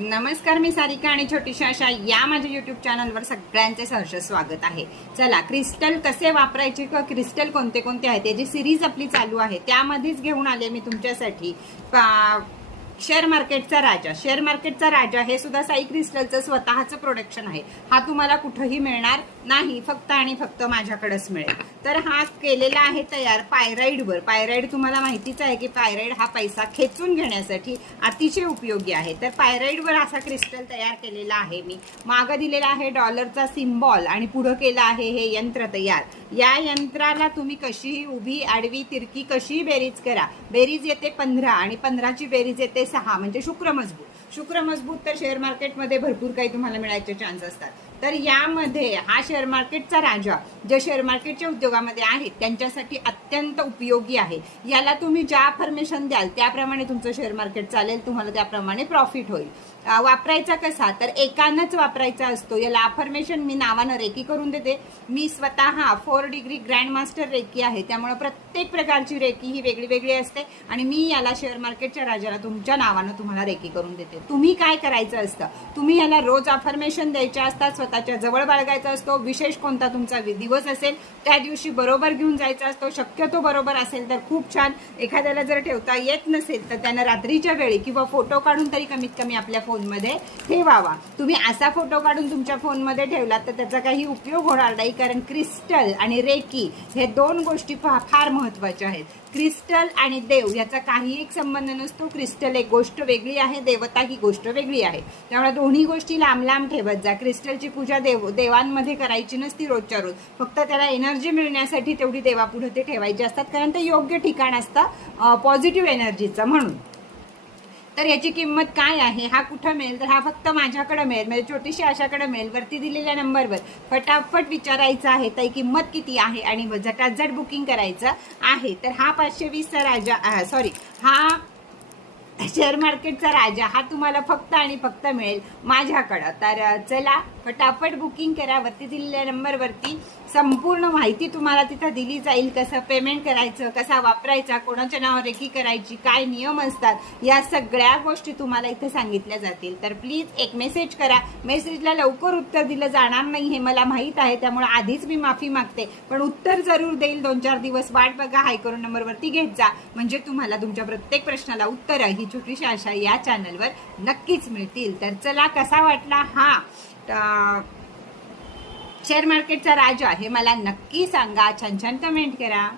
नमस्कार, मी सारिका आणि छोटीशी आशा या माझ्या यूट्यूब चॅनलवर सगळ्यांचे सहर्ष स्वागत आहे. चला, क्रिस्टल कसे वापरायचे किंवा क्रिस्टल कोणते कोणते आहेत याची सिरीज आपली चालू आहे, त्यामध्येच घेऊन आले मी तुमच्यासाठी शेअर मार्केटचा राजा. शेअर मार्केटचा राजा हे सुद्धा साई क्रिस्टलचं स्वतःचं प्रोडक्शन आहे. हा तुम्हाला कुठंही मिळणार नाही, फक्त आणि फक्त माझ्याकडेच मिळेल. तर हा केलेला आहे तयार पायराईडवर. पायराईड तुम्हाला माहितीच आहे की पायराईड हा पैसा खेचून घेण्यासाठी अतिशय उपयोगी आहे. तर पायराईडवर असा क्रिस्टल तयार केलेला आहे मी. मागं दिलेला आहे डॉलरचा सिम्बॉल आणि पुढं केलं आहे हे यंत्र तयार. या यंत्राला तुम्ही कशीही उभी आडवी तिरकी कशीही बेरीज करा. बेरीज येते 15 आणि 15ची बेरीज येते 6, म्हणजे शुक्र मजबूत. शुक्र मजबूत तर शेअर मार्केटमध्ये भरपूर काही तुम्हाला मिळायचे चान्स असतात. तर यामध्ये हा शेअर मार्केटचा राजा जे शेअर मार्केटच्या उद्योगामध्ये आहेत त्यांच्यासाठी अत्यंत उपयोगी आहे. याला तुम्ही ज्या अफर्मेशन द्याल त्याप्रमाणे तुमचं शेअर मार्केट चालेल, तुम्हाला त्याप्रमाणे प्रॉफिट होईल. वापरायचा कसा, तर एकानंच वापरायचा असतो. याला अफर्मेशन मी नावानं रेकी करून देते. मी स्वतः 4 डिग्री ग्रँड मास्टर रेकी आहे, त्यामुळे प्रत्येक प्रकारची रेकी ही वेगळी वेगळी असते आणि मी याला शेअर मार्केटच्या राजाला तुमच्या नावानं तुम्हाला रेकी करून देते. तुम्ही काय करायचं असतं, तुम्ही याला रोज अफर्मेशन द्यायच्या असतात, स्वतःच्या जवळ बाळगायचा असतो. विशेष कोणता तुमचा दिवस असेल त्या दिवशी बरोबर घेऊन जायचा असतो. शक्यतो बरोबर असेल तर खूप छान. एखाद्याला जर ठेवता येत नसेल तर त्यानं रात्रीच्या वेळी किंवा फोटो काढून तरी कमीत कमी आपल्या फोनमध्ये ठेवावा. तुम्ही असा फोटो काढून तुमच्या फोनमध्ये ठेवलात तर त्याचा काही उपयोग होणार नाही, कारण क्रिस्टल आणि रेकी हे 2 गोष्टी फार महत्त्वाच्या आहेत. क्रिस्टल आणि देव याचा काही एक संबंध नसतो. क्रिस्टल एक गोष्ट वेगळी आहे, देवता ही गोष्ट वेगळी आहे. त्यामुळे दोन्ही गोष्टी लांब लांब ठेवत जा. क्रिस्टलची पूजा देवांमध्ये करायची नसती रोजच्या रोज, फक्त त्याला एनर्जी मिळण्यासाठी तेवढी देवापुढे ते ठेवायची असतात, कारण ते योग्य ठिकाण असतं पॉझिटिव्ह एनर्जीचं म्हणून. तर याची किंमत काय आहे, हा कुठं मिळेल, तर हा फक्त माझ्याकडे मिळेल, म्हणजे छोटीशी आशाकडे मिळेल. वरती दिलेल्या नंबरवर फटाफट विचारायचं आहे ताई किंमत किती आहे आणि झटाझट बुकिंग करायचं आहे. तर हा 520चा राजा, हा शेअर मार्केटचा राजा हा तुम्हाला फक्त आणि फक्त मिळेल माझ्याकडं. तर चला फटाफट बुकिंग करा. वरती दिलेल्या नंबरवरती संपूर्ण माहिती तुम्हाला तिथं दिली जाईल. कसं पेमेंट करायचं, कसा वापरायचा, कोणाच्या नावावर रेकी करायची, काय नियम असतात, या सगळ्या गोष्टी तुम्हाला इथे सांगितल्या जातील. तर प्लीज एक मेसेज करा. मेसेजला लवकर उत्तर दिलं जाणार नाही हे मला माहीत आहे, त्यामुळे आधीच मी माफी मागते, पण उत्तर जरूर देईल. 2-4 दिवस वाट बघा. हाय करून नंबरवरती घेत जा, म्हणजे तुम्हाला तुमच्या प्रत्येक प्रश्नाला उत्तर ही छोटीशी आशा या चॅनलवर नक्कीच मिळतील. तर चला, कसा वाटला हा शेअर मार्केटचा राजा हे मला नक्की सांगा. छान छान कमेंट करा.